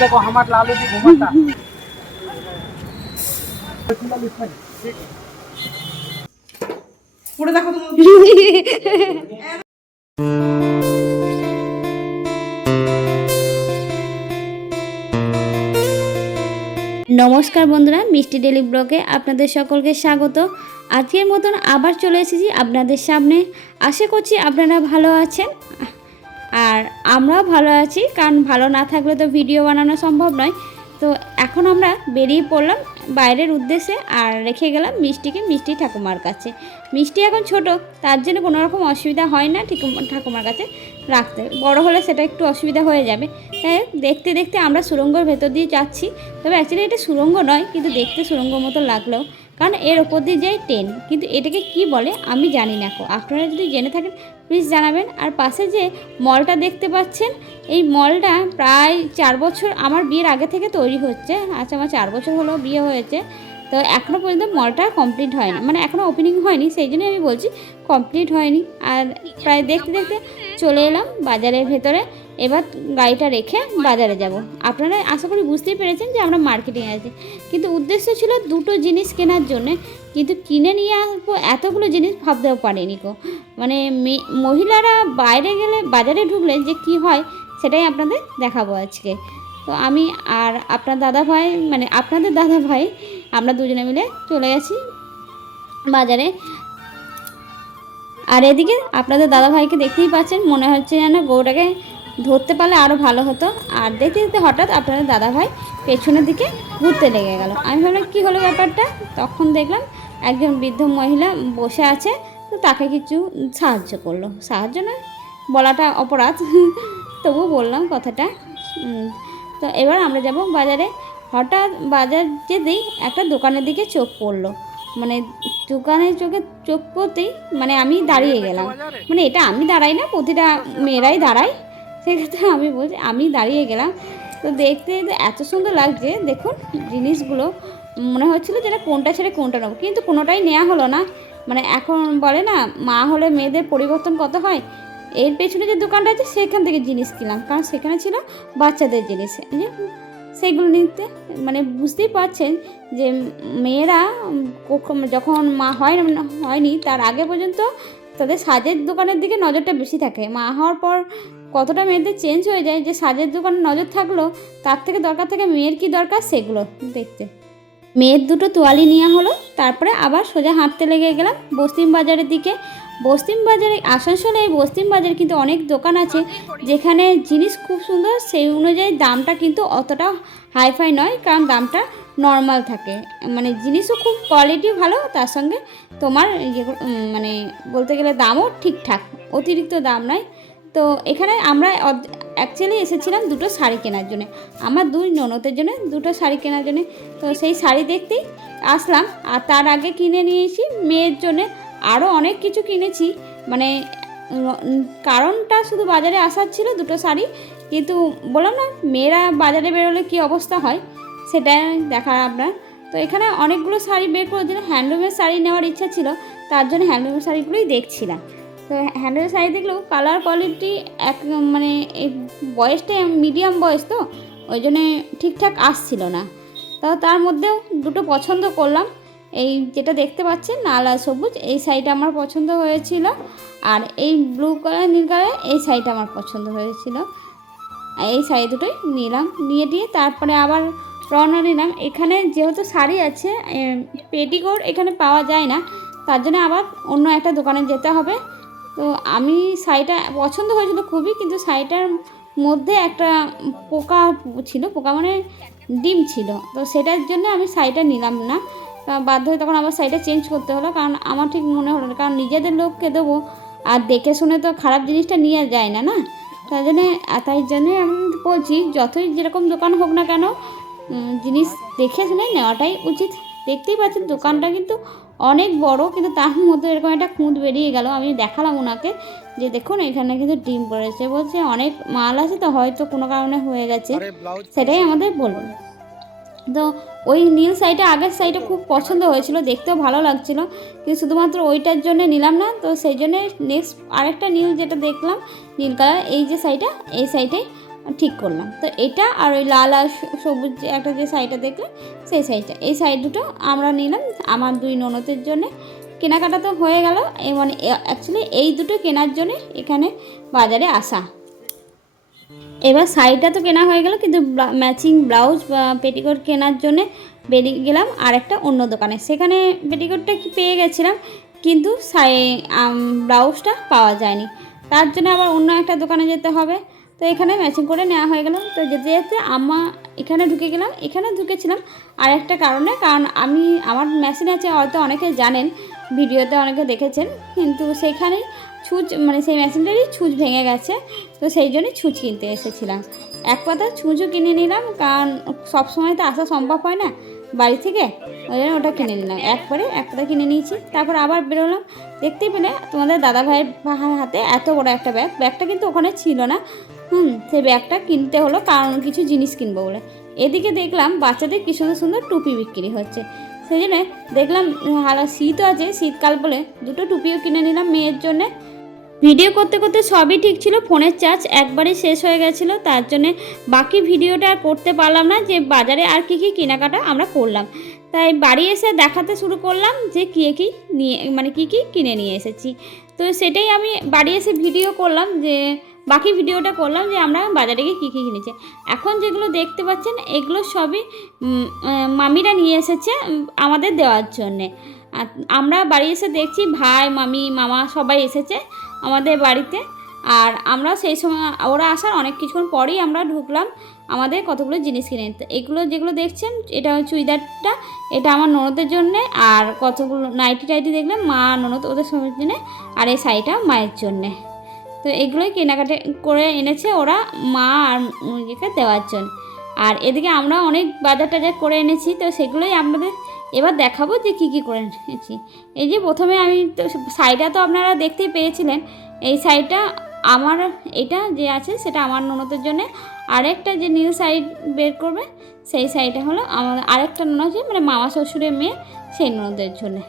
देखो हमारे लालू जी घुमाता পরে দেখো তো নমস্কার বন্ধুরা, মিষ্টি ডেলি ব্লগে আপনাদের সকলকে স্বাগত। আজকের মতন আবার চলে এসেছি আপনাদের সামনে। আশা করছি আপনারা ভালো আছেন আর আমরাও ভালো আছি, কারণ ভালো না থাকলে তো ভিডিও বানানো সম্ভব নয়। তো এখন আমরা বেরিয়ে পড়লাম বাইরের উদ্দেশ্যে, আর রেখে গেলাম মিষ্টিকে মিষ্টি ঠাকুমার কাছে। মিষ্টি এখন ছোট, তার জন্য কোনো রকম অসুবিধা হয় না ঠাকুমার কাছে রাখতে। বড় হলে সেটা একটু অসুবিধা হয়ে যাবে। তাই দেখতে দেখতে আমরা সুড়ঙ্গর ভেতর দিয়ে যাচ্ছি। তবে অ্যাকচুয়ালি এটা সুড়ঙ্গ নয়, কিন্তু দেখতে সুড়ঙ্গ মতো লাগলেও, কারণ এর ওপর দিয়ে যায় ট্রেন। কিন্তু এটাকে কি বলে আমি জানি না। আপনারা যদি জেনে থাকেন প্লিজ জানাবেন। আর পাশে যে মলটা দেখতে পাচ্ছেন, এই মলটা প্রায় 4 বছর আমার বিয়ের আগে থেকে তৈরি হচ্ছে। আচ্ছা, আমার 4 বছর হলো বিয়ে হয়েছে, তো এখনও পর্যন্ত মলটা কমপ্লিট হয়নি, মানে এখনও ওপেনিং হয়নি, সেই জন্যই আমি বলছি কমপ্লিট হয়নি। আর প্রায় দেখতে দেখতে চলে এলাম বাজারের ভেতরে। এবার গাড়িটা রেখে বাজারে যাব। আপনারা আশা করি বুঝতেই পেরেছেন যে আমরা মার্কেটিং আছি, কিন্তু উদ্দেশ্য ছিল দুটো জিনিস কেনার জন্যে, কিন্তু কিনে নিয়ে আসবো এতগুলো জিনিস ভাবতেও পারিনি গো। মানে মহিলারা বাইরে গেলে, বাজারে ঢুকলে যে কি হয় সেটাই আপনাদের দেখাবো আজকে। তো আমি আর আপনার দাদা ভাই, মানে আপনাদের দাদা ভাই, আমরা দুজনে মিলে চলে গেছি বাজারে। আর এদিকে আপনাদের দাদা ভাইকে দেখতেই পাচ্ছেন, মনে হচ্ছে যেন গরুটাকে ধরতে পারলে আরও ভালো হতো। আর দেখতে দেখতে হঠাৎ আপনাদের দাদা ভাই পেছনের দিকে ঘুরতে লেগে গেল। আমি ভাবলাম কী হলো ব্যাপারটা, তখন দেখলাম একজন বৃদ্ধ মহিলা বসে আছে, তো তাকে কিছু সাহায্য করলো। সাহায্য নয়, বলাটা অপরাধ, তবু বললাম কথাটা। তো এবার আমরা যাব বাজারে। হঠাৎ বাজার যেতেই একটা দোকানের দিকে চোখ পড়লো। মানে দোকানের চোখ পড়তেই মানে আমি দাঁড়িয়ে গেলাম। মানে এটা আমি দাঁড়াই না, প্রতিটা মেয়েরাই দাঁড়ায়, সেক্ষেত্রে আমি বলছি আমি দাঁড়িয়ে গেলাম। তো দেখতে এত সুন্দর লাগছে, দেখুন জিনিসগুলো। মনে হচ্ছিলো যেটা কোনটা ছেড়ে কোনটা নেবো, কিন্তু কোনোটাই নেওয়া হলো না। মানে এখন বলে না, মা হলে মেয়েদের পরিবর্তন কত হয়। এর পেছনে যে দোকানটা আছে সেখান থেকে জিনিস কিনলাম, কারণ সেখানে ছিল বাচ্চাদের জিনিস, সেগুলো নিতে। মানে বুঝতেই পারছেন যে মেয়েরা যখন মা হয়নি তার আগে পর্যন্ত তাদের সাজের দোকানের দিকে নজরটা বেশি থাকে। মা হওয়ার পর কতটা মেয়েদের চেঞ্জ হয়ে যায়, যে সাজের দোকানে নজর থাকলো, তার থেকে দরকার থাকে মেয়ের কি দরকার সেগুলো দেখতে। মেয়ের দুটো তোয়ালি নেওয়া হলো, তারপরে আবার সোজা হাঁটতে লেগে গেলাম বস্তিম বাজারের দিকে। বস্তিম বাজারে, আসানসোলে এই বস্তিম বাজারে কিন্তু অনেক দোকান আছে যেখানে জিনিস খুব সুন্দর, সেই অনুযায়ী দামটা কিন্তু অতটা হাইফাই নয়, কারণ দামটা নর্মাল থাকে। মানে জিনিসও খুব কোয়ালিটি ভালো, তার সঙ্গে তোমার মানে বলতে গেলে দামও ঠিকঠাক, অতিরিক্ত দাম নয়। তো এখানে আমরা অ্যাকচুয়ালি এসেছিলাম দুটো শাড়ি কেনার জন্য, আমার দুই ননদের জন্য দুটো শাড়ি কেনার জন্য। তো সেই শাড়ি দেখতেই আসলাম, আর তার আগে কিনে নিয়েছি মেয়ের জন্যে আরও অনেক কিছু কিনেছি। মানে কারণটা শুধু বাজারে আসার ছিল দুটো শাড়ি, কিন্তু বললাম না মেয়েরা বাজারে বেরোলে কী অবস্থা হয় সেটা দেখা আপনার। তো এখানে অনেকগুলো শাড়ি বের করে দিল, হ্যান্ডলুমের শাড়ি নেওয়ার ইচ্ছা ছিল, তার জন্য হ্যান্ডলুমের শাড়িগুলোই দেখছিলাম। তো হ্যান্ডলুমের শাড়ি দেখলেও কালার কোয়ালিটি মানে এই বয়সটা মিডিয়াম বয়স, তো ওই জন্যে ঠিকঠাক আসছিল না। তার মধ্যেও দুটো পছন্দ করলাম। এই যেটা দেখতে পাচ্ছেন লাল আর সবুজ, এই শাড়িটা আমার পছন্দ হয়েছিল, আর এই ব্লু কালার নীল কালার এই শাড়িটা আমার পছন্দ হয়েছিল। এই শাড়ি দুটোই নিলাম, নিয়ে দিয়ে তারপরে আবার রওনা নিলাম। এখানে যেহেতু শাড়ি আছে, পেটিকোট এখানে পাওয়া যায় না, তার জন্য আবার অন্য একটা দোকানে যেতে হবে। তো আমি শাড়িটা পছন্দ হয়েছিল খুবই, কিন্তু শাড়িটার মধ্যে একটা পোকা ছিল, পোকা মানে ডিম ছিল, তো সেটার জন্য আমি শাড়িটা নিলাম না। বাধ্য হয়ে তখন আবার শাড়িটা চেঞ্জ করতে হলো, কারণ আমার ঠিক মনে হলো না, কারণ নিজেদের লোককে দেবো আর দেখে শুনে তো খারাপ জিনিসটা নিয়ে যায় না, না তাই জন্যে আমি বলছি যতই যেরকম দোকান হোক না কেন, জিনিস দেখে শুনে নেওয়াটাই উচিত। দেখতেই পাচ্ছেন দোকানটা কিন্তু অনেক বড়, কিন্তু তার মধ্যে এরকম একটা খুঁত বেরিয়ে গেল। আমি দেখালাম ওনাকে যে দেখুন এখানে কিন্তু ডিম পড়েছে, বলছে অনেক মাল আছে তো হয়তো কোনো কারণে হয়ে গেছে, সেটাই আমাদের বলবেন। তো ওই নীল শাড়িটা, আগের শাড়িটা খুব পছন্দ হয়েছিল, দেখতেও ভালো লাগছিল, কিন্তু শুধুমাত্র ওইটার জন্য নিলাম না। তো সেই জন্যে নেক্সট আরেকটা নীল যেটা দেখলাম নীল কালার, এই যে শাড়িটা, এই শাড়িটাই ঠিক করলাম। তো এটা আর ওই লাল আর সবুজ একটা যে শাড়িটা দেখলে সেই শাড়িটা, এই শাড়ি দুটো আমরা নিলাম আমার 2 ননদের জন্যে। কেনাকাটা তো হয়ে গেল, মানে অ্যাকচুয়ালি এই দুটো কেনার জন্যে এখানে বাজারে আসা। এবার শাড়িটা তো কেনা হয়ে গেল, কিন্তু ম্যাচিং ব্লাউজ বা পেটিকোট কেনার জন্যে বেরিয়ে গেলাম আর একটা অন্য দোকানে। সেখানে পেটিকোটটা কি পেয়ে গেছিলাম, কিন্তু ব্লাউজটা পাওয়া যায়নি, তার জন্য আবার অন্য একটা দোকানে যেতে হবে। তো এখানে ম্যাচিং করে নেওয়া হয়ে গেল। তো যেতে যেতে এখানে ঢুকে গেলাম। এখানে ঢুকেছিলাম আর একটা কারণে, কারণ আমার মেশিন আছে, হয়তো অনেকে জানেন, ভিডিওতে অনেকে দেখেছেন, কিন্তু সেখানেই ছুঁচ, মানে সেই মেশিনটারই ছুঁচ ভেঙে গেছে। তো সেই জন্যই ছুঁচ কিনতে এসেছিলাম। এক পাতা ছুঁচও কিনে নিলাম, কারণ সব সময় তো আসা সম্ভব হয় না বাড়ি থেকে, ওই জন্য ওটা কিনে নিলাম। এক পাতা কিনে নিয়েছি। তারপর আবার বেরোলাম। দেখতেই পেলে তোমাদের দাদাভাইয়ের হাতে এত বড় একটা ব্যাগটা কিন্তু ওখানে ছিল না। সেই ব্যাগটা কিনতে হলো, কারণ কিছু জিনিস কিনবো বলে। এদিকে দেখলাম বাচ্চাদের কি সুন্দর সুন্দর টুপি বিক্রি হচ্ছে, সেই জন্য দেখলাম শীতও আছে, শীতকাল বলে দুটো টুপিও কিনে নিলাম মেয়ের জন্যে। ভিডিও করতে করতে সবই ঠিক ছিল, ফোনের চার্জ একবারে শেষ হয়ে গেছিলো, তার জন্যে বাকি ভিডিওটা আর করতে পারলাম না, যে বাজারে আর কী কী কেনাকাটা আমরা করলাম। তাই বাড়ি এসে দেখাতে শুরু করলাম যে কী নিয়ে, মানে কী কিনে নিয়ে এসেছি। তো সেটাই আমি বাড়ি এসে ভিডিও করলাম, যে বাকি ভিডিওটা করলাম যে আমরা বাজারে গিয়ে কী কিনেছি। এখন যেগুলো দেখতে পাচ্ছেন এগুলো সবই মামিরা নিয়ে এসেছে আমাদের দেওয়ার জন্যে। আর আমরা বাড়ি এসে দেখছি ভাই, মামি, মামা সবাই এসেছে আমাদের বাড়িতে। আর আমরা সেই সময়, ওরা আসার অনেক কিছুক্ষণ পরেই আমরা ঢুকলাম আমাদের কতগুলো জিনিস কিনে নিতে। এগুলো যেগুলো দেখছেন, এটা চুড়িদারটা, এটা আমার ননদের জন্যে। আর কতগুলো নাইটি দেখলাম মা ননদ ওদের সবার জন্যে। আর এই শাড়িটা মায়ের জন্যে। তো এগুলোই কেনাকাটা করে এনেছে ওরা, মা আর মুরগিকে দেওয়ার জন্য। আর এদিকে আমরা অনেক বাজার টাজার করে এনেছি, তো সেগুলোই আমাদের এবার দেখাবো যে কী করে এনেছি। এই যে প্রথমে আমি তো শাড়িটা তো আপনারা দেখতেই পেয়েছিলেন, এই শাড়িটা আমার, এটা যে আছে সেটা আমার ননদের জন্যে। আরেকটা যে নীল শাড়ি বের করবে, সেই শাড়িটা হলো আমার আরেকটা ননদ আছে, মানে মামা শ্বশুরের মেয়ে, সেই ননদের জন্যে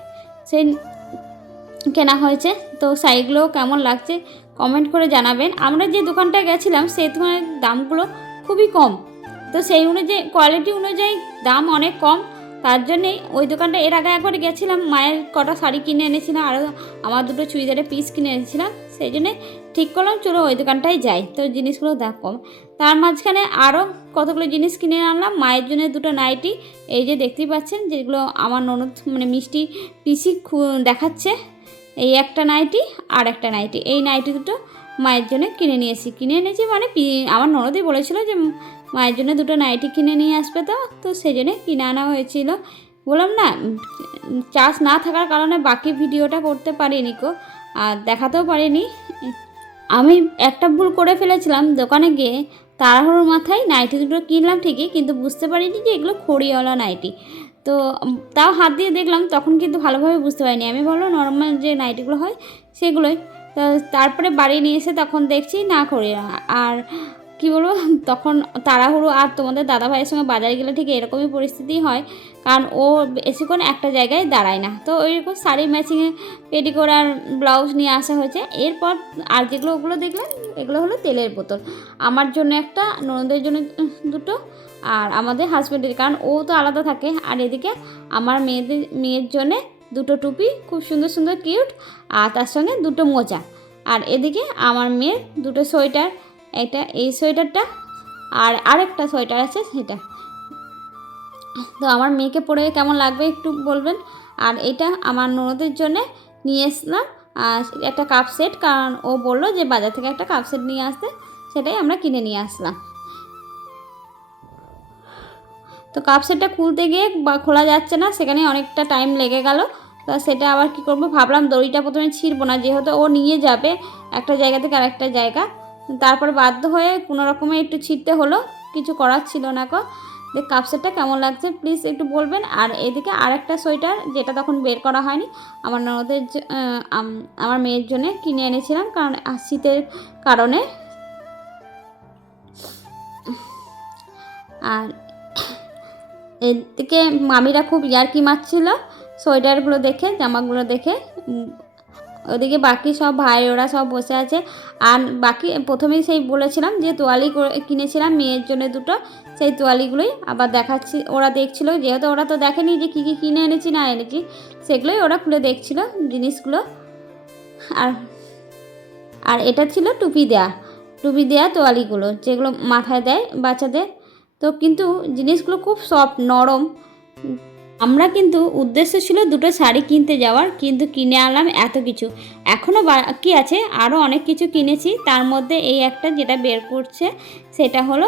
সেই কেনা হয়েছে। তো শাড়িগুলো কেমন লাগছে কমেন্ট করে জানাবেন। আমরা যে দোকানটায় গেছিলাম সেই দোকানের দামগুলো খুবই কম, তো সেই অনুযায়ী কোয়ালিটি অনুযায়ী দাম অনেক কম, তার জন্যেই ওই দোকানটা এর আগে একবার গেছিলাম, মায়ের কটা শাড়ি কিনে এনেছিলাম, আরও আমার দুটো চুড়িদারের পিস কিনে এনেছিলাম, সেই জন্যে ঠিক করলাম চলো ওই দোকানটায় যাই, তো জিনিসগুলো দাম কম। তার মাঝখানে আরও কতগুলো জিনিস কিনে আনলাম মায়ের জন্য। দুটো নাইটি, এই যে দেখতেই পাচ্ছেন, যেগুলো আমার ননদ, মানে মিষ্টি পিসি দেখাচ্ছে, এই একটা নাইটি আর একটা নাইটি, এই নাইটি দুটো মায়ের জন্য কিনে এনেছি, মানে আমার ননদই বলেছিল যে মায়ের জন্য দুটো নাইটি কিনে নিয়ে আসবে, তো সেই জন্যে কিনে আনা হয়েছিল। বললাম না, চার্জ না থাকার কারণে বাকি ভিডিওটা করতে পারিনি আর দেখাতেও পারিনি। আমি একটা ভুল করে ফেলেছিলাম, দোকানে গিয়ে তাড়াহুড়োর মাথায় নাইটি দুটো কিনলাম ঠিকই, কিন্তু বুঝতে পারিনি যে এগুলো খড়িওয়ালা নাইটি। তো তাও হাত দিয়ে দেখলাম, তখন কিন্তু ভালোভাবে বুঝতে পারিনি, আমি বললাম নর্মাল যে নাইটিগুলো হয় সেগুলোই। তো তারপরে বাড়ি নিয়ে এসে তখন দেখছি না খড়িওয়ালা। আর কি বলবো, তখন তাড়াহুড়ো, আর তোমাদের দাদাভাইয়ের সঙ্গে বাজারে গেলে ঠিক এরকমই পরিস্থিতি হয়, কারণ ও বেশিক্ষণ একটা জায়গায় দাঁড়ায় না। তো ওইরকম শাড়ি ম্যাচিংয়ে পেটিকোট আর ব্লাউজ নিয়ে আসা হয়েছে। এরপর আর ওগুলো দেখলেন, এগুলো হলো তেলের বোতল, আমার জন্য একটা, ননদের জন্য দুটো, আর আমাদের হাজব্যান্ডের, কারণ ও তো আলাদা থাকে। আর এদিকে আমার মেয়ের জন্যে দুটো টুপি, খুব সুন্দর সুন্দর কিউট, আর তার সঙ্গে দুটো মোজা। আর এদিকে আমার মেয়ের দুটো সোয়েটার, এই সোয়েটারটা আর আরেকটা সোয়েটার আছে সেটা। তো আমার মেয়েকে পরে কেমন লাগবে একটু বলবেন। আর এটা আমার ননদের জন্য নিয়ে এসলাম একটা কাপ সেট, কারণ ও বললো যে বাজার থেকে একটা কাপ সেট নিয়ে আসতে, সেটাই আমরা কিনে নিয়ে আসলাম। তো কাপ সেটটা খুলতে গিয়ে খোলা যাচ্ছে না, সেখানে অনেকটা টাইম লেগে গেল। তো সেটা আবার কি করব, ভাবলাম দড়িটা প্রথমে ছিঁড়বো না, যেহেতু ও নিয়ে যাবে একটা জায়গা থেকে আরেকটা জায়গা। তারপর বাধ্য হয়ে কোনো রকমে একটু ছিঁড়তে হলো, কিছু করার ছিল না যে কাপ সেটটা কেমন লাগছে প্লিজ একটু বলবেন। আর এদিকে আরেকটা সোয়েটার, যেটা তখন বের করা হয়নি, আমার ননদের আমার মেয়ের জন্য কিনে এনেছিলাম, কারণ শীতের কারণে। আর এদিকে মামিরা খুব ইয়ার্কি মারছিল সোয়েটারগুলো দেখে, জামাগুলো দেখে। ওদিকে বাকি সব ভাই ওরা সব বসে আছে। আর বাকি প্রথমেই সেই বলেছিলাম যে তোয়ালি কিনেছিলাম মেয়ের জন্য দুটো, সেই তোয়ালিগুলোই আবার দেখাচ্ছি। ওরা দেখছিল, যেহেতু ওরা তো দেখেনি যে কী কী কিনে এনেছি না এনেছি, সেগুলোই ওরা খুলে দেখছিল জিনিসগুলো। আর আর এটা ছিল টুপি দেয়া তোয়ালিগুলো, যেগুলো মাথায় দেয় বাচ্চাদের। তো কিন্তু জিনিসগুলো খুব সফট, নরম। আমরা কিন্তু উদ্দেশ্য ছিল দুটো শাড়ি কিনতে যাওয়ার, কিন্তু কিনে আনলাম এত কিছু। এখনও বাকি আছে, আরও অনেক কিছু কিনেছি। তার মধ্যে এই একটা যেটা বের করছে সেটা হলো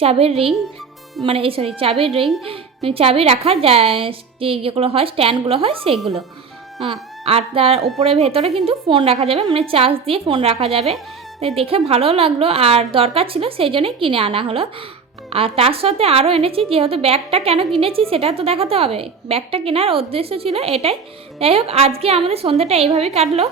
চাবির রিং, মানে চাবির রিং, চাবি রাখা যেগুলো হয়, স্ট্যান্ডগুলো হয় সেগুলো। আর তার উপরে ভেতরে কিন্তু ফোন রাখা যাবে, মানে চার্জ দিয়ে ফোন রাখা যাবে। তাই দেখে ভালো লাগলো আর দরকার ছিল, সেই জন্যই কিনে আনা হলো। আর তার সাথে আরও এনেছি, যেহেতু ব্যাগটা কেন কিনেছি সেটা তো দেখাতে হবে। ব্যাগটা কেনার উদ্দেশ্য ছিল এটাই। যাই হোক, আজকে আমাদের সন্ধ্যাটা এইভাবেই কাটলো।